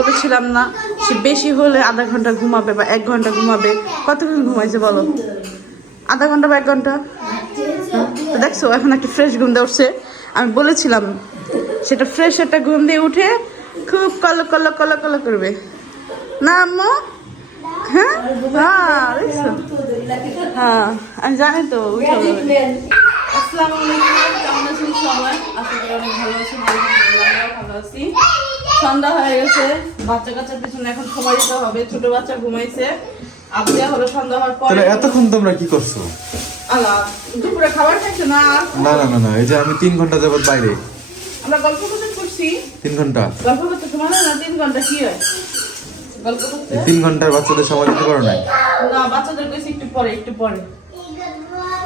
বলেছিলাম না, সে বেশি হলে আধা ঘন্টা ঘুমাবে বা 1 ঘন্টা ঘুমাবে। কতক্ষণ ঘুমাইছে বলো? আধা ঘন্টা বা 1 ঘন্টা। তো দেখছো এখন একটা ফ্রেশ ঘুম দিয়ে উঠছে। আমি বলেছিলাম সেটা ফ্রেশ একটা ঘুম দিয়ে উঠে খুব কলো কলো কলো কলো করবে না আম্মু? হ্যাঁ হ্যাঁ দেখছো? হ্যাঁ আমি জানি তো উঠে যাবে। আসসালামু আলাইকুম, কেমন আছেন সবাই? আশা করি অনেক ভালো আছেন। আলহামদুলিল্লাহ আমরাও ভালো আছি। সন্ধ্যা হয়ে গেছে, বাচ্চা কাচ্চার পিছনে এখন সময় দিতে হবে। ছোট বাচ্চা ঘুমাইছে, আবদা হলো সন্ধ্যা হওয়ার পর। তাহলে এতক্ষণ তোমরা কি করছো? আলা দুপুরে খাবার খাইছো না? না না না না, এই যে আমি 3 ঘন্টা যাবত বাইরে। আমরা গল্প করছি 3 ঘন্টা গল্প করতে সময় না 3 ঘন্টা কি হয় গল্প করতে? 3 ঘন্টার বাচ্চাদের সময় দিতে পারো নাই? না বাচ্চাদের কইছি একটু পরে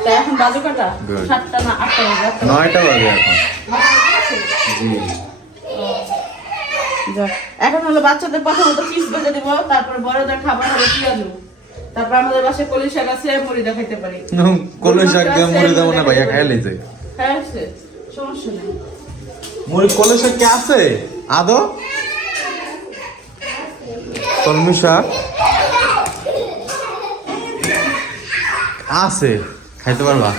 তা এখন বাজে কটা? 7টা না 8টা বাজে? 9টা বাজে এখন। জি যাক, এখন হলো বাচ্চাদের প্রথমত চিপস ভেজে দিব, তারপর বড়দের খাবার হবে পিয়াজু, তারপর আমাদের বাসায় কলি শাক আছে, মুড়ি দেখাইতে পারি। কলেজ শাক দিয়ে মুড়ি দেবো না ভাইয়া, খাই লইতে। হ্যাঁ আছে, সমস্যা নেই। মুড়ি কলেজ শাক কি আছে আদো? কলমি শাক আছে, খাইতে পারবা?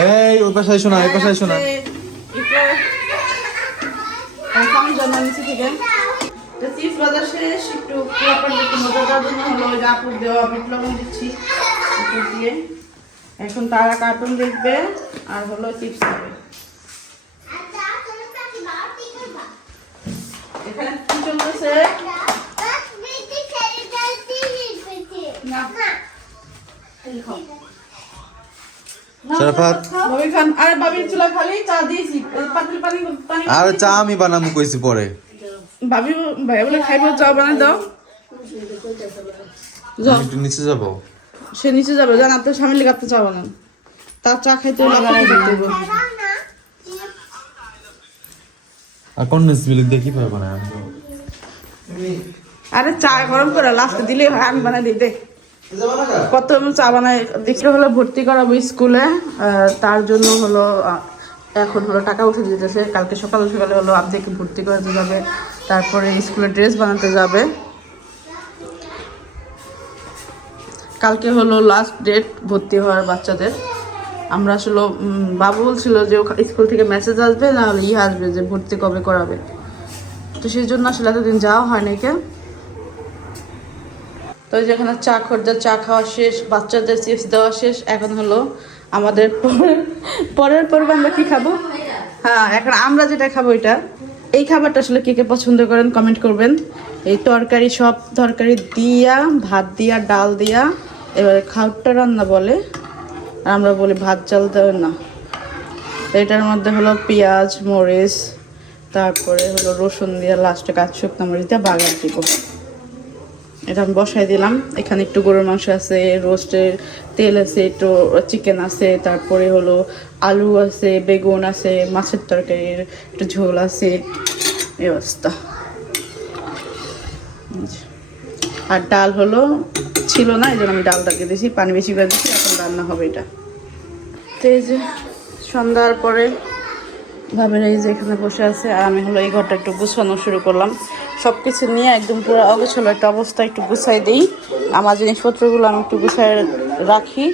এই ওই পাশে শোনা, এই পাশে শোনা। চিপস বাজার শেষ, একটু মজা দেওয়ার জন্য হলো ওই আপুর দেওয়া বিট লবণ দিচ্ছি উপর দিয়ে। এখন তারা কার্টুন দেখবে আর হলো চিপস খাবে। এখানে কি চলতেছে? না শরাফত, বাবি খান। আরে বাবির চুলা খালি চা দিয়েছি, পাতিল পানি পানি। আর চা আমি বানাবো কইছি পরে। ভাবি ভাই বলে খাইবো, চা বানাই দাও। যাও একটু নিচে যাবো। সে নিচে যাবে, জান আপনার স্বামীর লেগে আপনি চা বানান, তার চা খাইতে হলে আপনাকে করতে হবে। আর কন্ডেন্স মিল্ক দিয়ে কি পারবো না? আরে চা গরম করে লাস্টে দিলে হয়, আমি বানাই দিই। দেখ কত এমন চা বানাই। দেখলে হলো ভর্তি করাবো স্কুলে, তার জন্য হলো এখন হলো টাকা উঠে দিতেছে। কালকে সকালে সকালে হলো আপদেরকে ভর্তি করাতে যাবে, তারপরে স্কুলে ড্রেস বানাতে যাবে। কালকে হলো লাস্ট ডেট ভর্তি হওয়ার বাচ্চাদের। আমরা আসলে বাবু বলছিল যে স্কুল থেকে মেসেজ আসবে, না হলে আসবে যে ভর্তি কবে করাবে। তো সেই জন্য আসলে এতদিন যাওয়া হয় না কে। তো যেখানে চা খোরদের চা খাওয়া শেষ, বাচ্চাদের চিপস দেওয়া শেষ, এখন হলো আমাদের পরের পর্বে আমরা কি খাবো। হ্যাঁ এখন আমরা যেটা খাবো এটা, এই খাবারটা আসলে কে কে পছন্দ করেন কমেন্ট করবেন। এই তরকারি, সব তরকারি দিয়া, ভাত দিয়া, ডাল দিয়া, এবারে খাউটটা রান্না বলে, আর আমরা বলি ভাত চাল দেওয়া না। তো এটার মধ্যে হলো পেঁয়াজ মরিচ, তারপরে হলো রসুন দিয়ে লাস্টে কাঁচা শুকনো মরিচ দিয়ে বাগার দিব। এটা আমি বসাই দিলাম। এখানে একটু গরুর মাংস আছে, রোস্টের তেল আছে, একটু চিকেন আছে, তারপরে হলো আলু আছে, বেগুন আছে, মাছের তরকারির একটু ঝোল আছে, এই অবস্থা। আর ডাল হলো ছিল না, এই জন্য আমি ডালটাকে দিয়েছি, পানি বেশি করে দিচ্ছি, এখন রান্না হবে এটা। তো এই যে সন্ধ্যার পরে ভাবের এই যে এখানে বসে আছে, আর আমি হলো এই ঘরটা একটু গুছানো শুরু করলাম। সব কিছু নিয়ে একদম পুরো অগোছালো একটা অবস্থা একটু গুছাই দিই। আমার জিনিসপত্রগুলো আমি একটু গুছাই রাখি,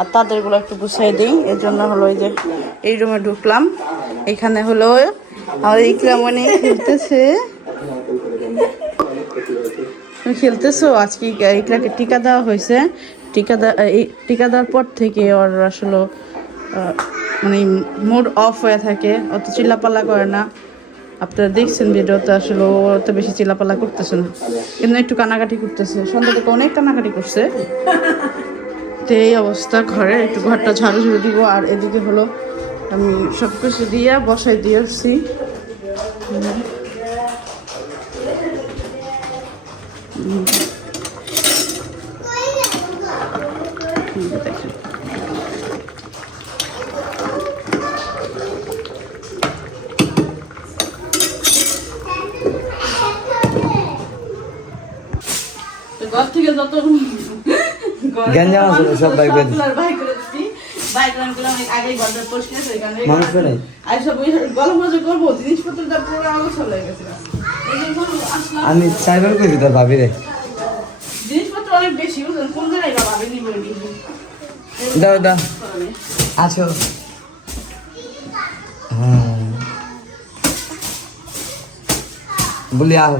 আর তাদেরগুলো একটু গুছাই দিই। এর জন্য হলো এই যে এই রুমে ঢুকলাম। এখানে হলো আমাদের ইকরামণি খেলতেছে। তুমি খেলতেছো? আজকে ইকরাকে টিকা দেওয়া হয়েছে। টিকা দেওয়ার পর থেকে ওর আসলে মানে মুড অফ হয়ে থাকে, অত চিল্লাপাল্লা করে না। আপনারা দেখছেন ভিডিওতে, আসলে ও অত বেশি চিল্লাপাল্লা করতেছে না, কিন্তু একটু কানাকাটি করতেছে। সন্ধ্যা থেকে অনেক কানাকাটি করছে। তো এই অবস্থা ঘরে, একটু ঘরটা ঝাড়ু ঝুড়ে দিব। আর এদিকে হলো আমি সব কিছু দিয়ে বসাই দিয়ে আসছি। দেখেন ঘর থেকে যত গ্যাঞ্জাম আছে সব বাইক করে দিচ্ছি। বাইরে রান করলাম অনেক আগেই ঘরটা পরিষ্কার হয়ে গেল মানুষ নেই আর সব গল্প মজা করবো জিনিসপত্রটা পুরো অবসর হয়ে গেছে এই জন্য আসলাম আমি সাইবার কইছি তোর ভাবি রে জিনিসপত্র অনেক বেশি বুঝলেন কোন জায়গায় বা ভাবি নিব দাও দাও আছো বলি আও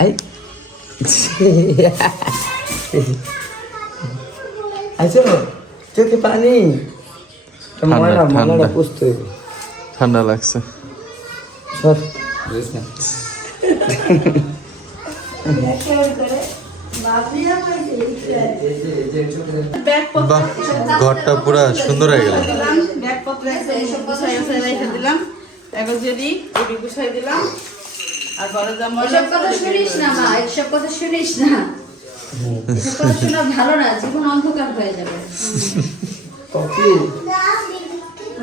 এই আছো চোখে পানি ঠান্ডা, ময়লা ঠান্ডা। ময়লা পুষতে ঠান্ডা লাগছে সর বুঝিস না ব্যাগপত্র বাহ ঘরটা পুরা সুন্দর হয়ে গেল দিলাম ব্যাগপত্র এইসব গুছাই গুছাই রেখে দিলাম এখন যদি এটি গুছাই দিলাম আর ঘরে যা ময়লা এসব কথা শুনিস না মা এসব কথা শুনিস না এসব কথা শোনা ভালো না জীবন অন্ধকার হয়ে যাবে কফি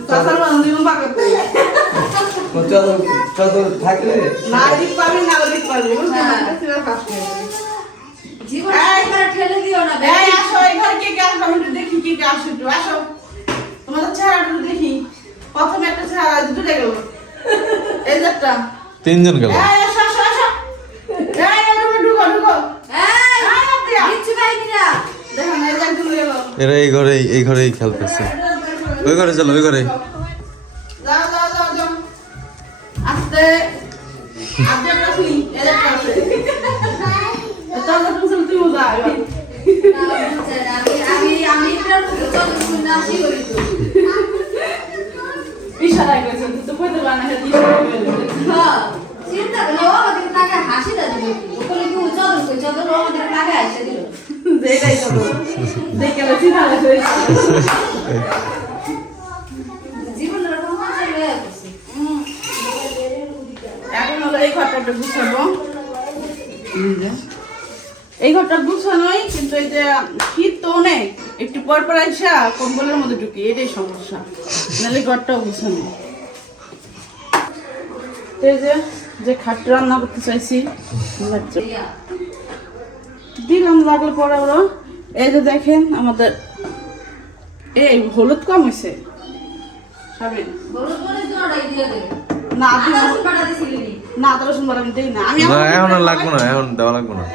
চাচার বান্ধবী বাঁকাতে চদর থাকলে না দিক পাবি না দিক পাবি বুঝলি না সিরিয়াস কাজ করে জীবন অন্ধকারে ঠেলে দিও না এই আসো এখানে কে কে আসবে আমি একটু দেখি কে কে আসে একটু আসো তোমাদের চেহারাটা দেখি প্রথমে একটা চেহারা দুটো গেল এই যে একটা তিনজন গেল এই আসো আসো আসো এই এরকম ঢুকো ঢুকো এই কিচ্ছু পাইনিরা দেখো না এই যে একজন গেল এরা এই ঘরেই খেলতেছে ওই ঘরে চলো ওই ঘরে যাও যাও যাও যাও আস্তে আস্তে আসি এই যে একটা আছে এটা তো তুমি তুই যা আমি আমি এটার চল নাচি করি তো ইশারা করেছে তো কইতে পারে না হ্যাঁ চিন্তা করো আমাদের টাকা হাসি দাও ওখানে কি চল আমাদের টাকা আসে দিল যেটাই তো দেখে না চিন্তা করে জীবনের এরকম মজা লয়ে গেছে এখন হলো এই ঘরটা একটু গুছাবো এই ঘরটা গুছানোই কিন্তু এই যে শীত তো অনেক একটু পর পর আইসা কম্বলের মধ্যে ঢুকি এটাই সমস্যা নাহলে ঘরটাও গুছানো এই যে খাটটা রান্না করতে চাইছি দিলাম লাগলে পরে ওরা এই যে দেখেন আমাদের এই হলুদ কম হয়েছে সাবিন বড় বড় জড়াই দিয়ে দে না দিই না। আদা পাটা দিছিলি নি না আদা রসুন বাটা আমি দিই না আমি না এখন আর লাগবো না এখন দেওয়া লাগবো না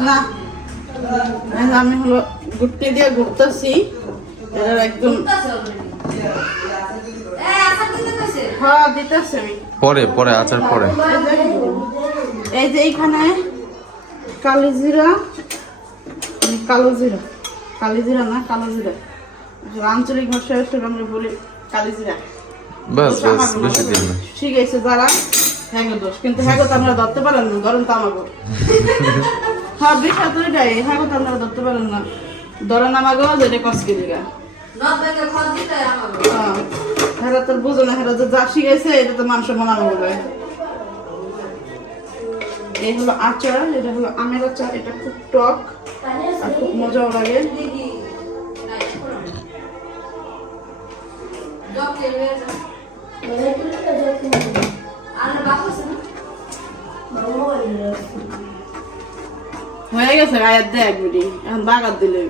না আমি হলো গুট্টি দিয়ে ঘুরতেছি একদম উঠতাছে অলরেডি এই আশা দিতে কইছে হ্যাঁ দিতেছি আমি পরে আচার পরে এই যে এইখানে কালো জিরা না কালো জিরা আঞ্চলিক ভাষায় আমরা বলি কালো জিরা বাস বেশি দিন না ঠিক আছে যারা হ্যাঁ দোষ কিন্তু হ্যাঁ তো আমরা ধরতে পারেন না ধরেন তো আমাকে হ্যাঁ বিষয় তো এটাই হ্যাঁ তো আমরা ধরতে পারেন না ধরেন আমাকে যেটা কষ্টি দিগা নদ ব্যাগে খদ দিতে আমাকে হ্যাঁ হেরা তোর বুঝো না হেরা যে যা শিখেছে এটা তো মানুষ বানানো বলে এই হলো আচার এটা হলো আমের আচার এটা খুব টক আর খুব মজাও লাগে দিদি নাই জব কেলে আর বাপু আছে না হয়ে গেছে গায়ের দেখ বুড়ি এখন বাগাত দিলে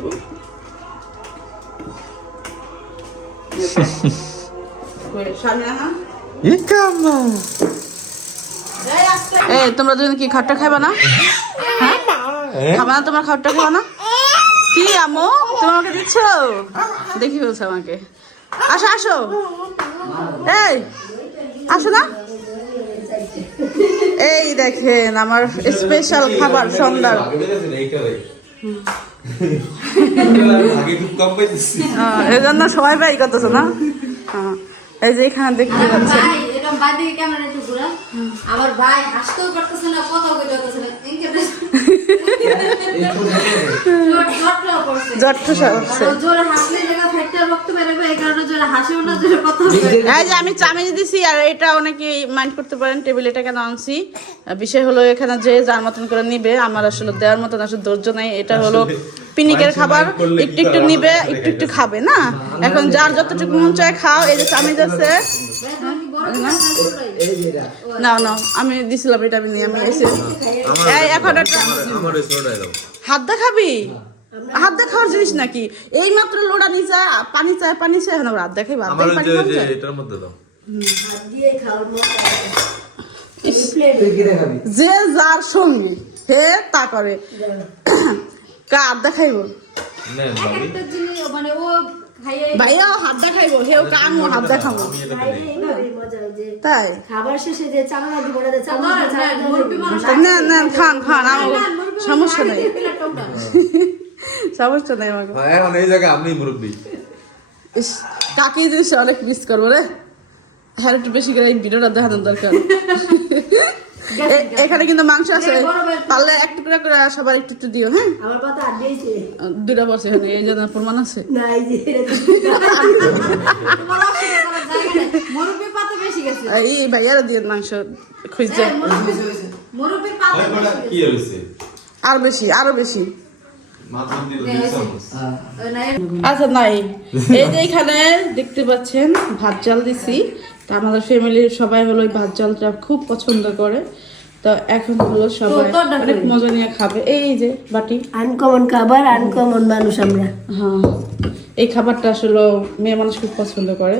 সামনে হ্যাঁ এই তোমরা দুজন কি খাটটা খাইবা না হ্যাঁ খাবা না তোমার খাটটা খাবা না কি আম্মু তুমি আমাকে দিচ্ছ দেখি বলছো আমাকে আসো আসো এই আসো না এই দেখেন আমার স্পেশাল খাবার সন্ধ্যার এই জন্য সবাই পাই করতেছো না হ্যাঁ এই যে এখানে দেখতে পাচ্ছি ভাই এরকম বাদি ক্যামেরা একটু ঘুরা আমার ভাই হাসতেও পারতেছে না কথাও কইতে পারতেছে না ইনকে জটটাও পড়ছে জট্ট সারছে জোরে হাসলে জায়গা ফাইটটা রক্ত বেরোবে এই কারণে জোরে হাসিও না জোরে কথা বলবে এই যে আমি চামিচ দিছি আর এটা অনেকে মাইন্ড করতে পারেন টেবিল এটা কেন আনছি বিষয় হলো এখানে যে যার মতন করে নিবে আমার আসলে দেওয়ার মতন আসলে ধৈর্য নাই এটা হলো পিনিকের খাবার একটু একটু নিবে একটু একটু খাবে না এখন যার যতটুকু মন চায় খাও এই যে চামিচ আছে না না আমি দিছিলাম এটা আমি নিয়ে আমি এসে এই এখন একটা হাত দা খাবি হাত দেখাওয়ার জিনিস নাকি? এই মাত্র লোড়া নিচা পানি চায় এখন আবার হাত দেখাই আমার ওই যে এটার মধ্যে দাও। তুই কি দেখাবি? যে যার সঙ্গী হে তা করে কার দেখাইব নেন ভাবি। একটা জিনিস মানে ও খাইয়ে ভাইয়া হাত দেখাইব হেও কামও হাত দেখাবো আমি এটা দিই। তাই খাবার শেষে যে চামড়া দিব না মুরব্বি মানুষ না না খান আমার সমস্যা নেই সমস্যা নেই আমাকে হ্যাঁ, এখন এই জায়গায় আপনি মুরব্বি। ইস, কাকে এই জিনিসটা অনেক মিস করবো রে। হ্যাঁ একটু বেশি করে এই ভিডিওটা দেখানোর দরকার। এখানে কিন্তু মাংস আছে, পারলে একটু করে করে সবার একটু একটু দিও। হ্যাঁ আমার পাতা আর দিয়েছে দুটা বসে এখানে এই জন্য প্রমাণ আছে। না এই যে তোমার অসুবিধা করার জায়গা নেই। মুরব্বি পাতে বেশি গেছে। এই ভাইয়ারা দিয়ে মাংস খুঁজছে মুরব্বির পাতে ওই বড় কি হইছে? আরো বেশি মাথা দিল 2 চামচ। ওই নাই আচ্ছা নাই এই যে এখানে দেখতে পাচ্ছেন ভাত জাল দিছি। তা আমাদের ফ্যামিলির সবাই হলো এই ভাত জালটা খুব পছন্দ করে। তো এখন হলো সবাই অনেক মজা নিয়ে খাবে। এই যে বাটি আনকমন খাবার, আনকমন মানুষ আমরা। হ্যাঁ এই খাবারটা আসলে মেয়ে মানুষ খুব পছন্দ করে।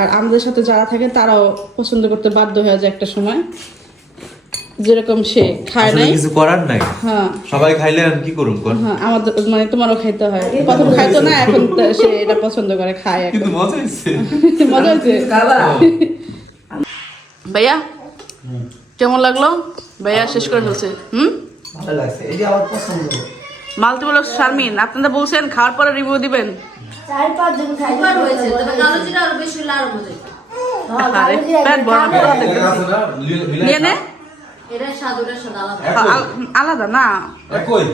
আর আমাদের সাথে যারা থাকে তারাও পছন্দ করতে বাধ্য হয়ে যায় একটা সময়। যেরকম সে খায় আসলে নাই, কিছু করার নাই। হ্যাঁ সবাই খাইলে আমি কি করুম কোন? হ্যাঁ আমাদের মানে তোমারও খাইতে হয়। প্রথম খাইতো না, এখন সে এটা পছন্দ করে, খায় এখন। কিন্তু মজা হইছে। মজা হয়েছে খাবার ভাইয়া? কেমন লাগলো? ভাইয়া শেষ করে ফেলছে। ভালো লাগছে, এটা আমার পছন্দ। মাল্টিপল শারমিন আপনারা বলছেন খাওয়ার পরে রিভিউ দিবেন। 4-5 জন খাই সুপার হয়েছে। তবে কালো জিরা আরো বেশি হলে আরো মজা হতো। আরে পেট ভরা ভরা দেখতেছি। নিয়ে নে। এটার স্বাদ ওটার স্বাদ আলাদা। আলাদা না, একই।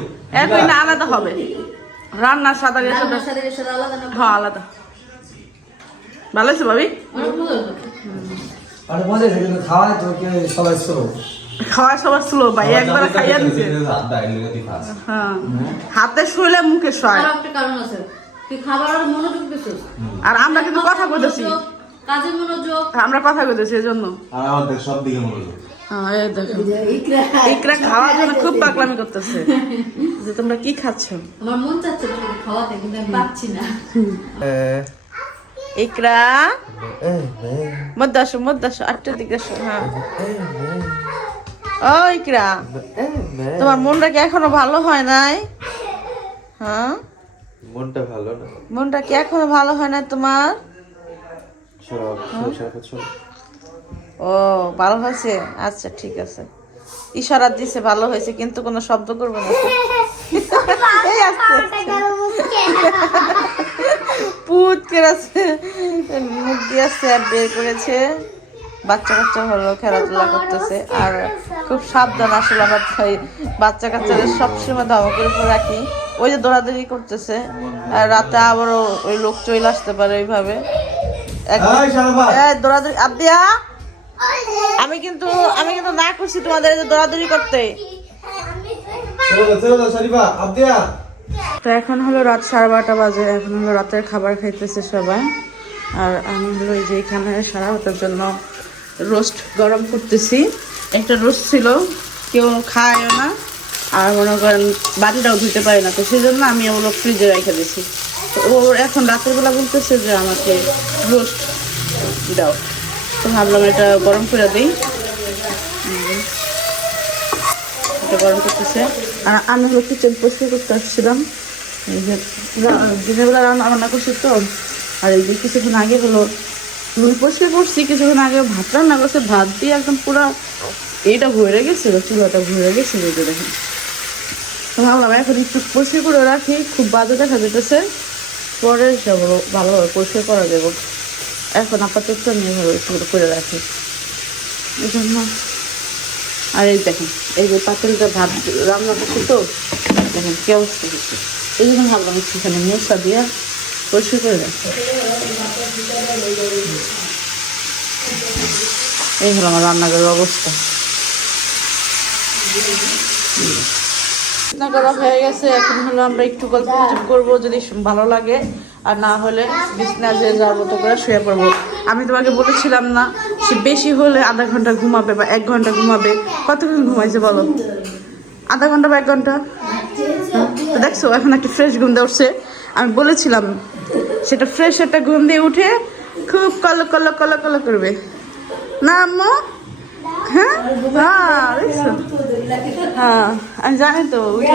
একই না, আলাদা হবে। রান্নার স্বাদ আর এর সাথে রান্নার স্বাদের স্বাদ আলাদা না? হ্যাঁ আলাদা। ভালো আছে ভাবি? অনেক মজা হতো। অনেক মজা হয়েছে, কিন্তু খাওয়ায় তো কেউ সবাই স্লো। খাওয়া সবার স্লো ভাই, একবার খাইয়া দিছে। হ্যাঁ হাতে শুইলে মুখে শয়। আরো একটা কারণ আছে, তুই খাবার আর মনোযোগ দিছিস। আর আমরা কিন্তু কথা কইতেছি, কাজে মনোযোগ। আমরা কথা কইতেছি এজন্য। আর আমাদের সব দিকে মনোযোগ। হ্যাঁ এই দেখো ইকরা ইকরা খাওয়ার জন্য খুব পাগলামি করতেছে যে তোমরা কি খাচ্ছ। আমার মন চাচ্ছে তোকে খাওয়াতে, কিন্তু আমি পাচ্ছি না। ইকরা মদ্দাসো আটটার দিকে আসো। হ্যাঁ ও ইকরা, তোমার মনটা কি এখনো ভালো হয় নাই? হ্যাঁ মনটা ভালো না। মনটা কি এখনো ভালো হয় না তোমার? ও ভালো হয়েছে, আচ্ছা ঠিক আছে। ইশারা দিছে ভালো হয়েছে, কিন্তু কোনো শব্দ করবে না। এই আস্তে পুত কেরাছে মুখ দিয়ে স্যাপ বের করেছে। বাচ্চা কাচ্চা হলো খেলাধুলা করতেছে। আর খুব সাবধান আসলে আমরা বাচ্চা কাচ্চাদের সবসময় ধামা করে রাখি। ওই যে দৌড়াদৌড়ি করতেছে, আর রাতে আবারও ওই লোক চলে আসতে পারে ওইভাবে। দৌড়াদৌড়ি আব্দিয়া, আমি কিন্তু না করছি তোমাদের দৌড়াদৌড়ি করতে। তো এখন হলো রাত 12:30 বাজে। এখন হলো রাতের খাবার খাইতেছে সবাই। আর আমি হলো এই যে এখানে সারা রাতের জন্য রোস্ট গরম করতেছি। একটা রোস্ট ছিল, কেউ খায়ও না, আর মনে করেন বাটিটাও ধুতে পারে না, তো সেই জন্য আমি ওগুলো ফ্রিজে রেখে দিয়েছি। তো ও এখন রাতের বেলা বলতেছে যে আমাকে রোস্ট দাও, তো ভাবলাম এটা গরম করে দিই। এটা গরম করতেছে। আর আমি হলো কিচেন পরিষ্কার করতে আসছিলাম। এই যে দিনের বেলা রান্না করছি তো, আর এই যে কিছুক্ষণ আগে হলো পরিষ্কার করছি, কিছুক্ষণ আগে ভাত রান্না করছে, ভাত দিয়ে একদম পুরো এইটা ভরে গেছিল, চুলাটা ভরে গেছিল। এই যে দেখেন, ভাবলাম এখন একটু পরিষ্কার করে রাখি, খুব বাজে দেখা যেতেছে, পরে সেগুলো ভালোভাবে পরিষ্কার করা যাবে। এখন আপাতত আমি এভাবে একটু করে রাখি এই জন্য। আর এই দেখেন এই যে পাতিলটা ভাত রান্না করছি তো, দেখেন কি অবস্থা হচ্ছে। এই জন্য ভাবলাম একটুখানি মশলা দিয়ে পরিষ্কার করে রাখি। এই হলো আমার রান্নাঘরের অবস্থা। রান্না করা হয়ে গেছে, এখন হলো আমরা একটু গল্প করবো, যদি ভালো লাগে, আর না হলে বিছনা যে যাওয়ার মতো করে শুয়ে পড়বো। আমি তোমাকে বলেছিলাম না, সে বেশি হলে আধা ঘন্টা ঘুমাবে বা 1 ঘন্টা ঘুমাবে। কতক্ষণ ঘুমাইছে বলো? আধা ঘন্টা বা 1 ঘন্টা? তো দেখছো এখন একটা ফ্রেশ ঘুম দিয়ে উঠছে। আমি বলেছিলাম সেটা ফ্রেশ একটা ঘুম দিয়ে উঠে খুব কল কল কল কল করবে না আম্মু? হ্যাঁ হ্যাঁ দেখছো, হ্যাঁ আমি জানি তো উঠে